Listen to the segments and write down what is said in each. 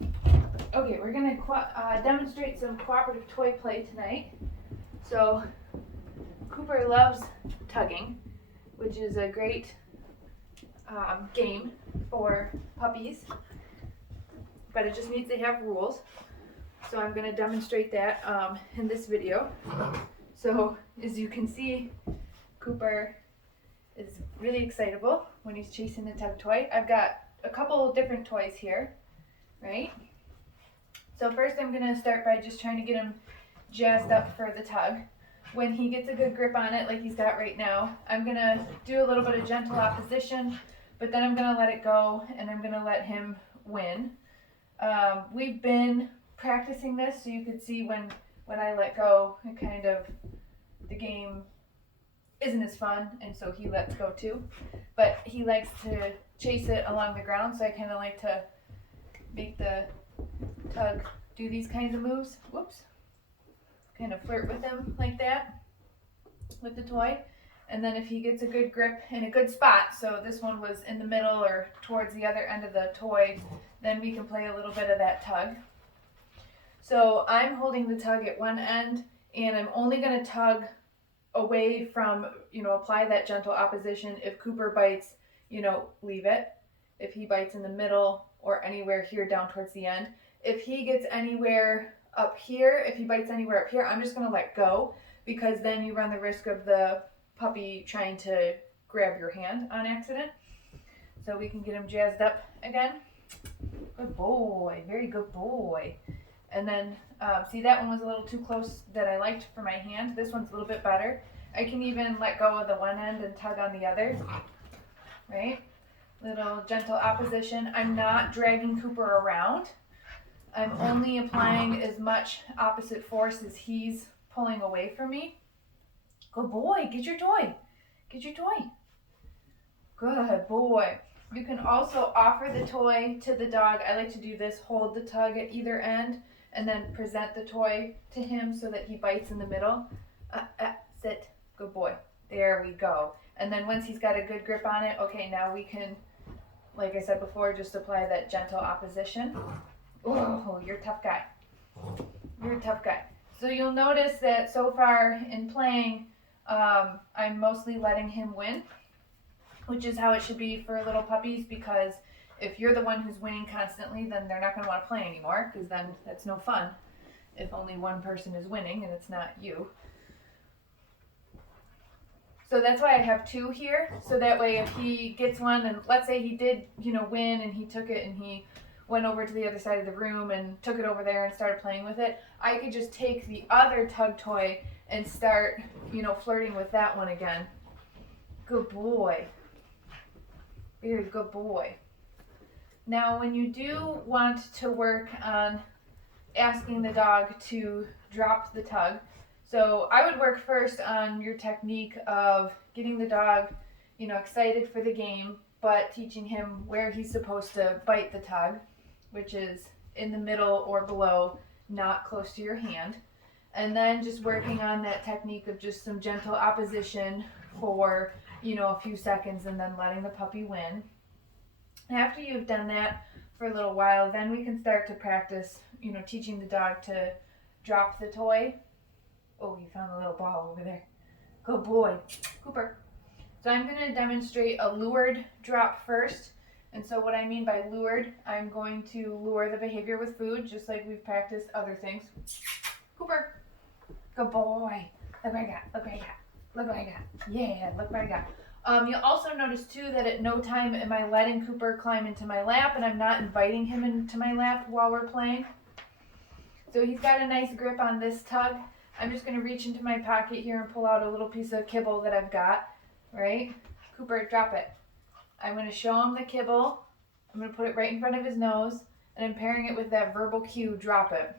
Okay, we're gonna demonstrate some cooperative toy play tonight. So, Cooper loves tugging, which is a great game for puppies, but it just needs to have rules. So I'm gonna demonstrate that in this video. So, as you can see, Cooper is really excitable when he's chasing the tug toy. I've got a couple different toys here, right? So first I'm gonna start by just trying to get him jazzed up for the tug. When he gets a good grip on it, like he's got right now, I'm gonna do a little bit of gentle opposition, but then I'm gonna let it go and I'm gonna let him win. We've been practicing this so you could see when I let go, it kind of, the game isn't as fun, and so he lets go too. But he likes to chase it along the ground, so I kind of like to make the tug do these kinds of moves. Whoops. Kind of flirt with him like that with the toy. And then if he gets a good grip in a good spot, so this one was in the middle or towards the other end of the toy, then we can play a little bit of that tug. So I'm holding the tug at one end, and I'm only going to tug away from, apply that gentle opposition. If Cooper bites, leave it. If he bites in the middle or anywhere here down towards the end. If he gets anywhere up here, if he bites anywhere up here, I'm just going to let go, because then you run the risk of the puppy trying to grab your hand on accident. So we can get him jazzed up again. Good boy, very good boy. And then, see, that one was a little too close that I liked for my hand. This one's a little bit better. I can even let go of the one end and tug on the other, right? Little gentle opposition. I'm not dragging Cooper around. I'm only applying as much opposite force as he's pulling away from me. Good boy, get your toy. Get your toy. Good boy. You can also offer the toy to the dog. I like to do this, hold the tug at either end, and then present the toy to him so that he bites in the middle. Sit. Good boy. There we go. And then once he's got a good grip on it, okay, now we can, like I said before, just apply that gentle opposition. Oh, you're a tough guy. You're a tough guy. So you'll notice that so far in playing, I'm mostly letting him win, which is how it should be for little puppies, because if you're the one who's winning constantly, then they're not going to want to play anymore, because then that's no fun if only one person is winning and it's not you. So that's why I have two here, so that way if he gets one, and let's say he did, win, and he took it and he went over to the other side of the room and took it over there and started playing with it, I could just take the other tug toy and start, flirting with that one again. Good boy. Very good boy. Now, when you do want to work on asking the dog to drop the tug, so I would work first on your technique of getting the dog, excited for the game, but teaching him where he's supposed to bite the tug, which is in the middle or below, not close to your hand. And then just working on that technique of just some gentle opposition for, a few seconds, and then letting the puppy win. After you've done that for a little while, then we can start to practice, teaching the dog to drop the toy. Oh, you found a little ball over there. Good boy. Cooper. So I'm going to demonstrate a lured drop first. And so what I mean by lured, I'm going to lure the behavior with food, just like we've practiced other things. Cooper. Good boy. Look what I got. Look what I got. Look what I got. Yeah, look what I got. You'll also notice too that at no time am I letting Cooper climb into my lap, and I'm not inviting him into my lap while we're playing. So he's got a nice grip on this tug. I'm just going to reach into my pocket here and pull out a little piece of kibble that I've got, right? Cooper, drop it. I'm going to show him the kibble. I'm going to put it right in front of his nose, and I'm pairing it with that verbal cue, drop it.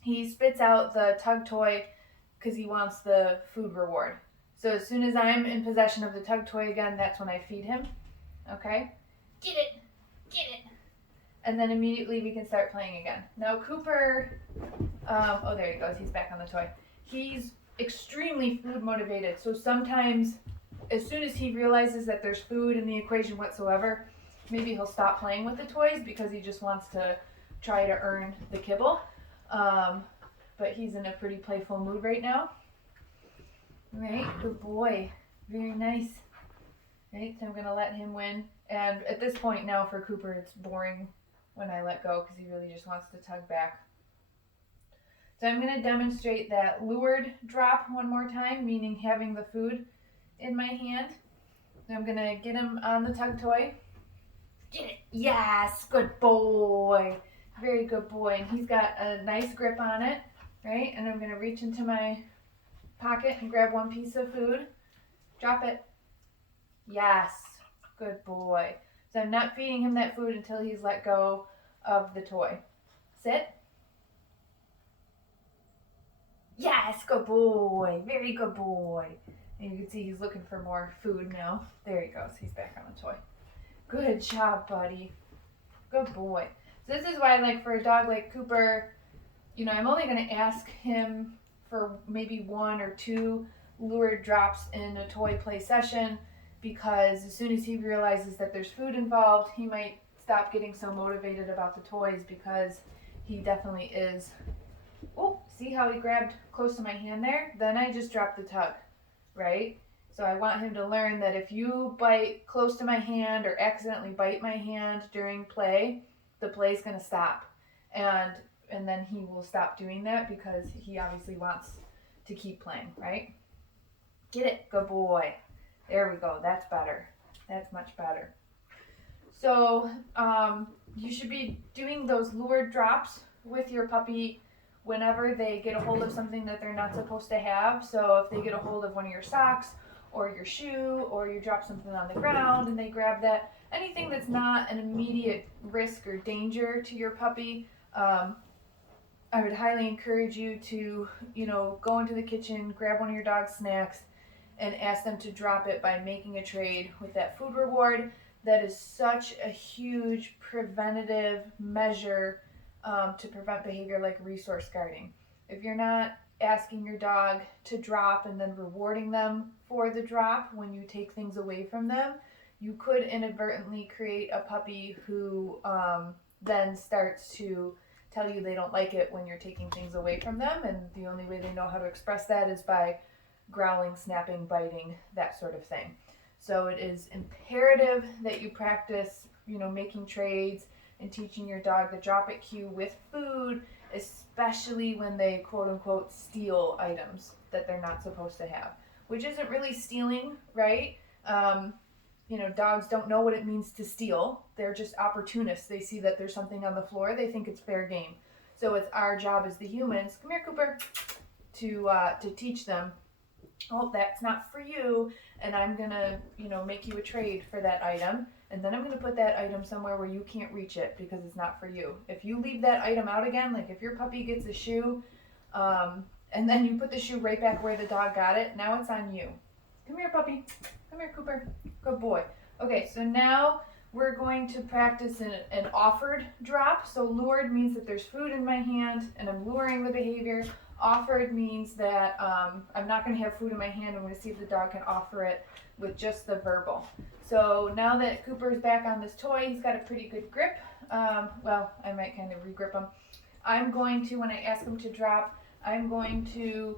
He spits out the tug toy because he wants the food reward. So as soon as I'm in possession of the tug toy again, that's when I feed him. Okay? Get it! Get it! And then immediately we can start playing again. Now Cooper, oh, there he goes. He's back on the toy. He's extremely food motivated. So sometimes, as soon as he realizes that there's food in the equation whatsoever, maybe he'll stop playing with the toys because he just wants to try to earn the kibble. But he's in a pretty playful mood right now. Right, good boy. Very nice. Right, so I'm going to let him win. And at this point now for Cooper, it's boring when I let go because he really just wants to tug back. So I'm going to demonstrate that lured drop one more time, meaning having the food in my hand. So I'm going to get him on the tug toy. Get it. Yes, good boy. Very good boy. And he's got a nice grip on it, right? And I'm going to reach into my pocket and grab one piece of food. Drop it. Yes, good boy. So I'm not feeding him that food until he's let go of the toy. Sit. Yes, good boy. Very good boy. And you can see he's looking for more food now. There he goes. He's back on the toy. Good job, buddy. Good boy. So this is why, like, for a dog like Cooper, you know, I'm only going to ask him for maybe 1 or 2 lured drops in a toy play session, because as soon as he realizes that there's food involved, he might stop getting so motivated about the toys, because he definitely is. Oh, see how he grabbed close to my hand there? Then I just dropped the tug, right? So I want him to learn that if you bite close to my hand or accidentally bite my hand during play, the play's going to stop. And then he will stop doing that because he obviously wants to keep playing, right? Get it, good boy. There we go, that's better. That's much better. So you should be doing those lured drops with your puppy whenever they get a hold of something that they're not supposed to have. So if they get a hold of one of your socks or your shoe, or you drop something on the ground and they grab that, anything that's not an immediate risk or danger to your puppy, I would highly encourage you to, you know, go into the kitchen, grab one of your dog's snacks, and ask them to drop it by making a trade with that food reward. That is such a huge preventative measure to prevent behavior like resource guarding. If you're not asking your dog to drop and then rewarding them for the drop when you take things away from them, you could inadvertently create a puppy who then starts to tell you they don't like it when you're taking things away from them, and the only way they know how to express that is by growling, snapping, biting, that sort of thing. So it is imperative that you practice, you know, making trades and teaching your dog the drop it cue with food, especially when they quote unquote steal items that they're not supposed to have, which isn't really stealing, right? You know, dogs don't know what it means to steal. They're just opportunists. They see that there's something on the floor, they think it's fair game. So it's our job as the humans, come here, Cooper, to teach them, oh, that's not for you, and I'm gonna, you know, make you a trade for that item, and then I'm gonna put that item somewhere where you can't reach it because it's not for you. If you leave that item out again, like if your puppy gets a shoe, and then you put the shoe right back where the dog got it, now it's on you. Come here, puppy. Come here, Cooper. Good boy. Okay, so now we're going to practice an offered drop. So lured means that there's food in my hand and I'm luring the behavior. Offered means that I'm not going to have food in my hand. I'm going to see if the dog can offer it with just the verbal. So now that Cooper's back on this toy, he's got a pretty good grip. Well, I might kind of re-grip him. I'm going to, when I ask him to drop, I'm going to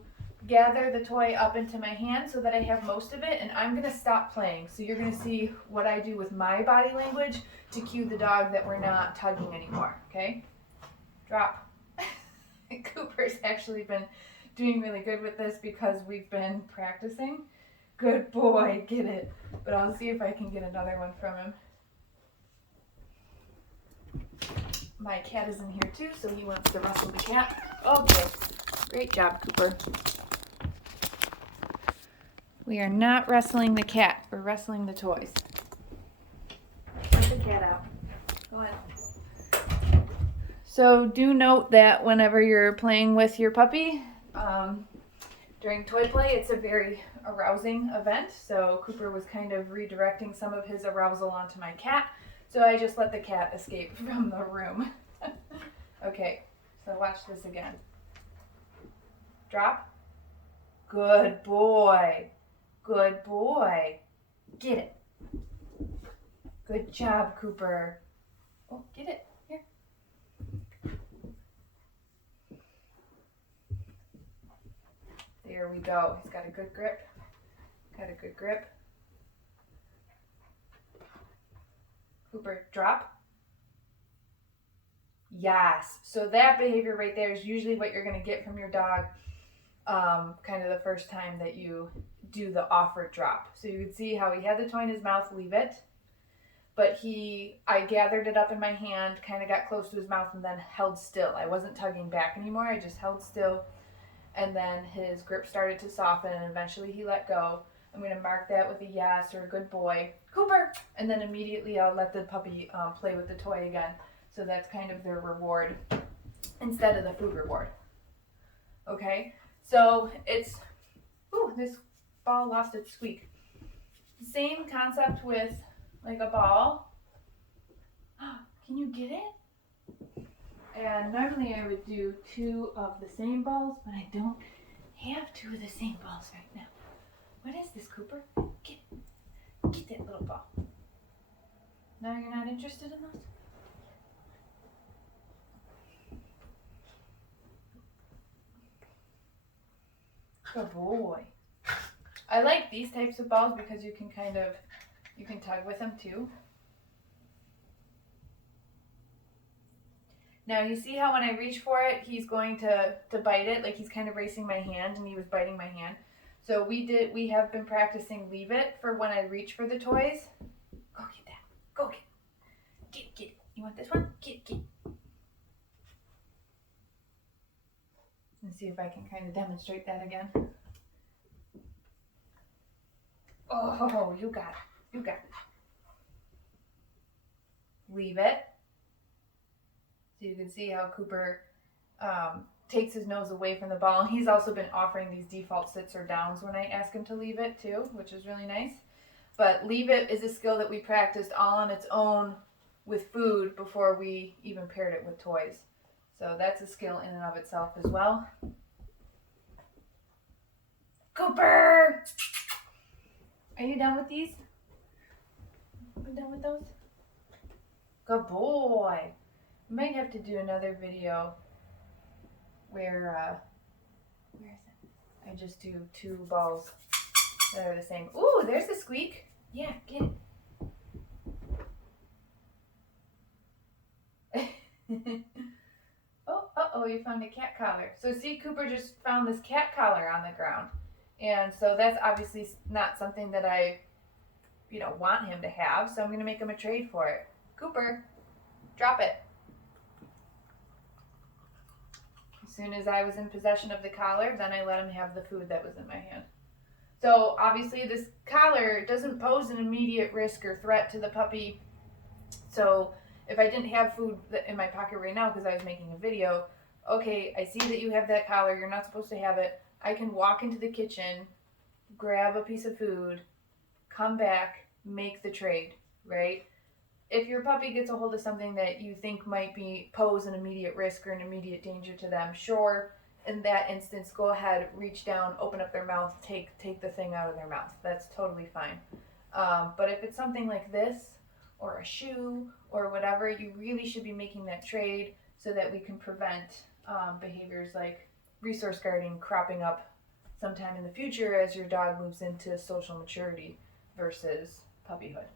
gather the toy up into my hand so that I have most of it, and I'm going to stop playing. So you're going to see what I do with my body language to cue the dog that we're not tugging anymore, okay? Drop. Cooper's actually been doing really good with this because we've been practicing. Good boy, get it. But I'll see if I can get another one from him. My cat is in here too, so he wants to wrestle the cat. Okay, great job, Cooper. We are not wrestling the cat, we're wrestling the toys. Let the cat out. Go on. So do note that whenever you're playing with your puppy, during toy play, it's a very arousing event. So Cooper was kind of redirecting some of his arousal onto my cat. So I just let the cat escape from the room. Okay, so watch this again. Drop. Good boy. Good boy. Get it. Good job, Cooper. Oh, get it. Here. go. He's got a good grip. Got a good grip. Cooper, drop. Yes. So that behavior right there is usually what you're going to get from your dog kind of the first time that you do the offered drop. So you can see how he had the toy in his mouth, leave it. But I gathered it up in my hand, kind of got close to his mouth and then held still. I wasn't tugging back anymore. I just held still. And then his grip started to soften and eventually he let go. I'm going to mark that with a yes or a good boy. Cooper! And then immediately I'll let the puppy play with the toy again. So that's kind of their reward instead of the food reward. Okay? So it's, this ball lost its squeak. Same concept with like a ball. Can you get it? And normally I would do 2 of the same balls, but I don't have 2 of the same balls right now. What is this, Cooper? Get that little ball. No, you're not interested in those? Good boy. I like these types of balls because you can tug with them too. Now you see how when I reach for it, he's going to bite it, like he's kind of racing my hand and he was biting my hand. So we have been practicing leave it for when I reach for the toys. Go get that. Go get it. Get it. You want this one? Get it. Let's see if I can kind of demonstrate that again. Oh, you got it. Leave it. So you can see how Cooper takes his nose away from the ball. He's also been offering these default sits or downs when I ask him to leave it too, which is really nice. But leave it is a skill that we practiced all on its own with food before we even paired it with toys. So that's a skill in and of itself as well. Cooper! Are you done with these? We're done with those? Good boy. I might have to do another video where is it? I just do 2 balls that are the same. Ooh, there's the squeak. Yeah, get it. Oh, you found a cat collar. So see, Cooper just found this cat collar on the ground. And so that's obviously not something that I, want him to have. So I'm going to make him a trade for it. Cooper, drop it. As soon as I was in possession of the collar, then I let him have the food that was in my hand. So obviously this collar doesn't pose an immediate risk or threat to the puppy. So if I didn't have food in my pocket right now because I was making a video, okay, I see that you have that collar, you're not supposed to have it. I can walk into the kitchen, grab a piece of food, come back, make the trade, right? If your puppy gets a hold of something that you think might pose an immediate risk or an immediate danger to them, sure, in that instance, go ahead, reach down, open up their mouth, take the thing out of their mouth. That's totally fine. But if it's something like this, or a shoe, or whatever, you really should be making that trade so that we can prevent behaviors like resource guarding cropping up sometime in the future as your dog moves into social maturity versus puppyhood.